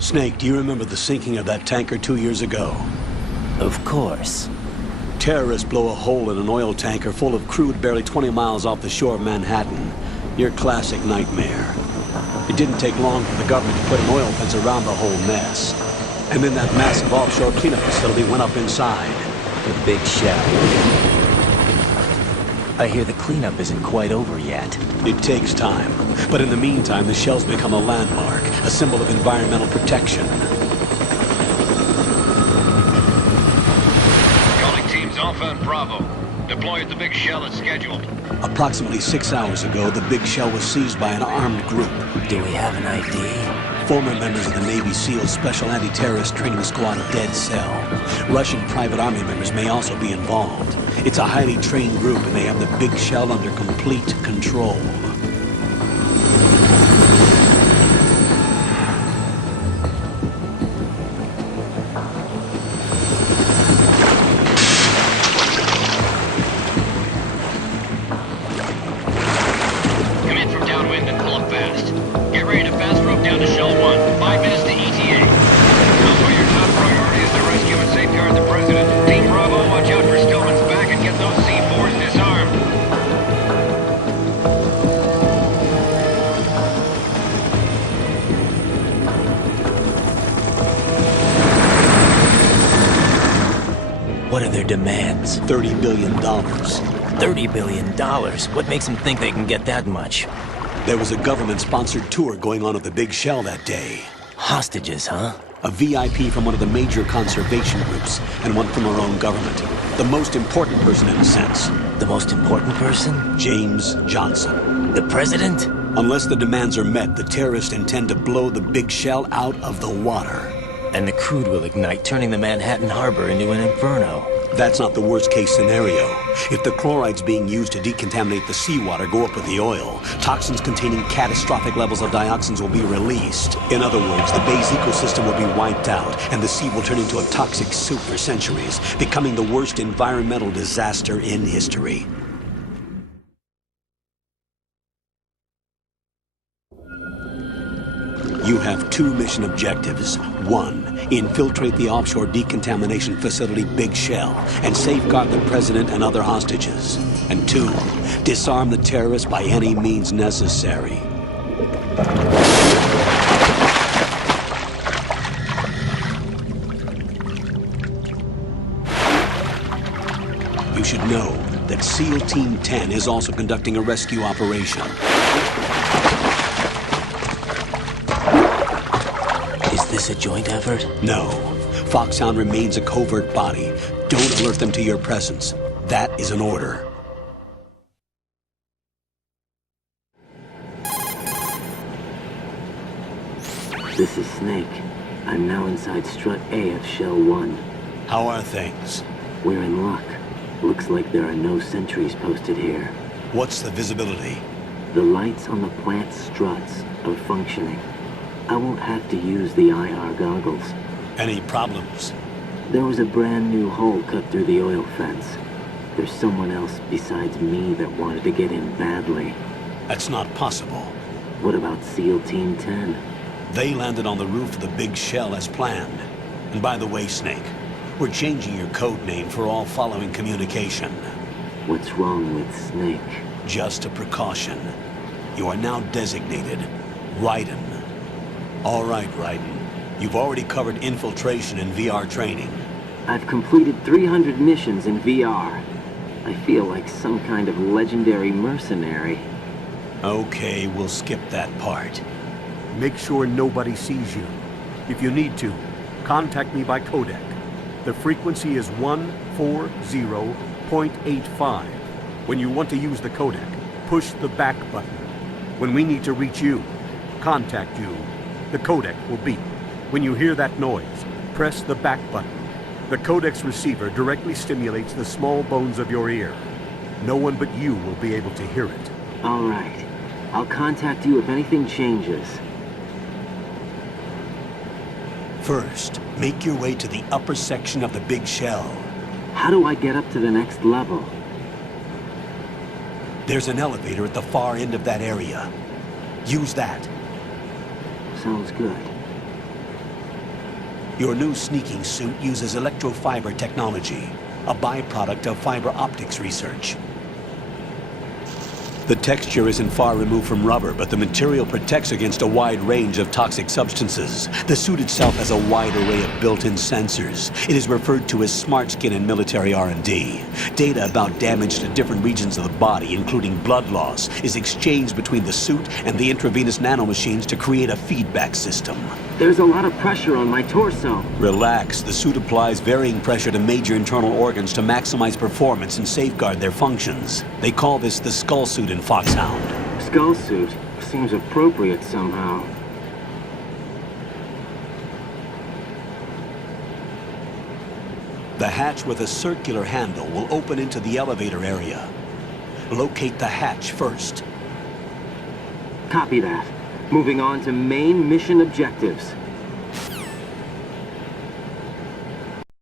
Snake, do you remember the sinking of that tanker 2 years ago? Of course. Terrorists blow a hole in an oil tanker full of crude barely 20 miles off the shore of Manhattan. Your classic nightmare. It didn't take long for the government to put an oil fence around the whole mess. And then that massive offshore cleanup facility went up inside. The big shell. I hear the cleanup isn't quite over yet. It takes time. But in the meantime, the shell's become a landmark, a symbol of environmental protection. Calling teams Alpha and Bravo. Deploy at the big shell as scheduled. Approximately 6 hours ago, the big shell was seized by an armed group. Do we have an ID? Former members of the Navy SEALs Special Anti-Terrorist Training Squad Dead Cell. Russian private army members may also be involved. It's a highly trained group and they have the big shell under complete control. Come in from downwind and pull up fast. Get ready to fast rope down to Shell 1. 5 minutes to ETA. Also, your top priority is to rescue and safeguard the President. Team Bravo, watch out for Stillman's back and get those C4s disarmed. What are their demands? $30 billion. $30 billion? What makes them think they can get that much? There was a government-sponsored tour going on at the big shell that day. Hostages, huh? A VIP from one of the major conservation groups, and one from our own government. The most important person in a sense. The most important person? James Johnson. The President? Unless the demands are met, the terrorists intend to blow the big shell out of the water. And the crude will ignite, turning the Manhattan Harbor into an inferno. That's not the worst-case scenario. If the chlorides being used to decontaminate the seawater go up with the oil, toxins containing catastrophic levels of dioxins will be released. In other words, the bay's ecosystem will be wiped out, and the sea will turn into a toxic soup for centuries, becoming the worst environmental disaster in history. You have 2 mission objectives. 1, infiltrate the offshore decontamination facility Big Shell and safeguard the President and other hostages. And 2, disarm the terrorists by any means necessary. You should know that SEAL Team 10 is also conducting a rescue operation. Is this a joint effort? No. Foxhound remains a covert body. Don't alert them to your presence. That is an order. This is Snake. I'm now inside Strut A of Shell 1. How are things? We're in luck. Looks like there are no sentries posted here. What's the visibility? The lights on the plant struts are functioning. I won't have to use the IR goggles. Any problems? There was a brand new hole cut through the oil fence. There's someone else besides me that wanted to get in badly. That's not possible. What about SEAL Team 10? They landed on the roof of the Big Shell as planned. And by the way, Snake, we're changing your code name for all following communication. What's wrong with Snake? Just a precaution. You are now designated Raiden. All right, Raiden. You've already covered infiltration and VR training. I've completed 300 missions in VR. I feel like some kind of legendary mercenary. Okay, we'll skip that part. Make sure nobody sees you. If you need to, contact me by codec. The frequency is 140.85. When you want to use the codec, push the back button. When we need to reach you, contact you, the codec will beep. When you hear that noise, press the back button. The codec's receiver directly stimulates the small bones of your ear. No one but you will be able to hear it. All right. I'll contact you if anything changes. First, make your way to the upper section of the Big Shell. How do I get up to the next level? There's an elevator at the far end of that area. Use that. Sounds good. Your new sneaking suit uses electrofiber technology, a byproduct of fiber optics research. The texture isn't far removed from rubber, but the material protects against a wide range of toxic substances. The suit itself has a wide array of built-in sensors. It is referred to as smart skin in military R&D. Data about damage to different regions of the body, including blood loss, is exchanged between the suit and the intravenous nanomachines to create a feedback system. There's a lot of pressure on my torso. Relax. The suit applies varying pressure to major internal organs to maximize performance and safeguard their functions. They call this the skull suit in Foxhound. Skull suit seems appropriate somehow. The hatch with a circular handle will open into the elevator area. Locate the hatch first. Copy that. Moving on to main mission objectives.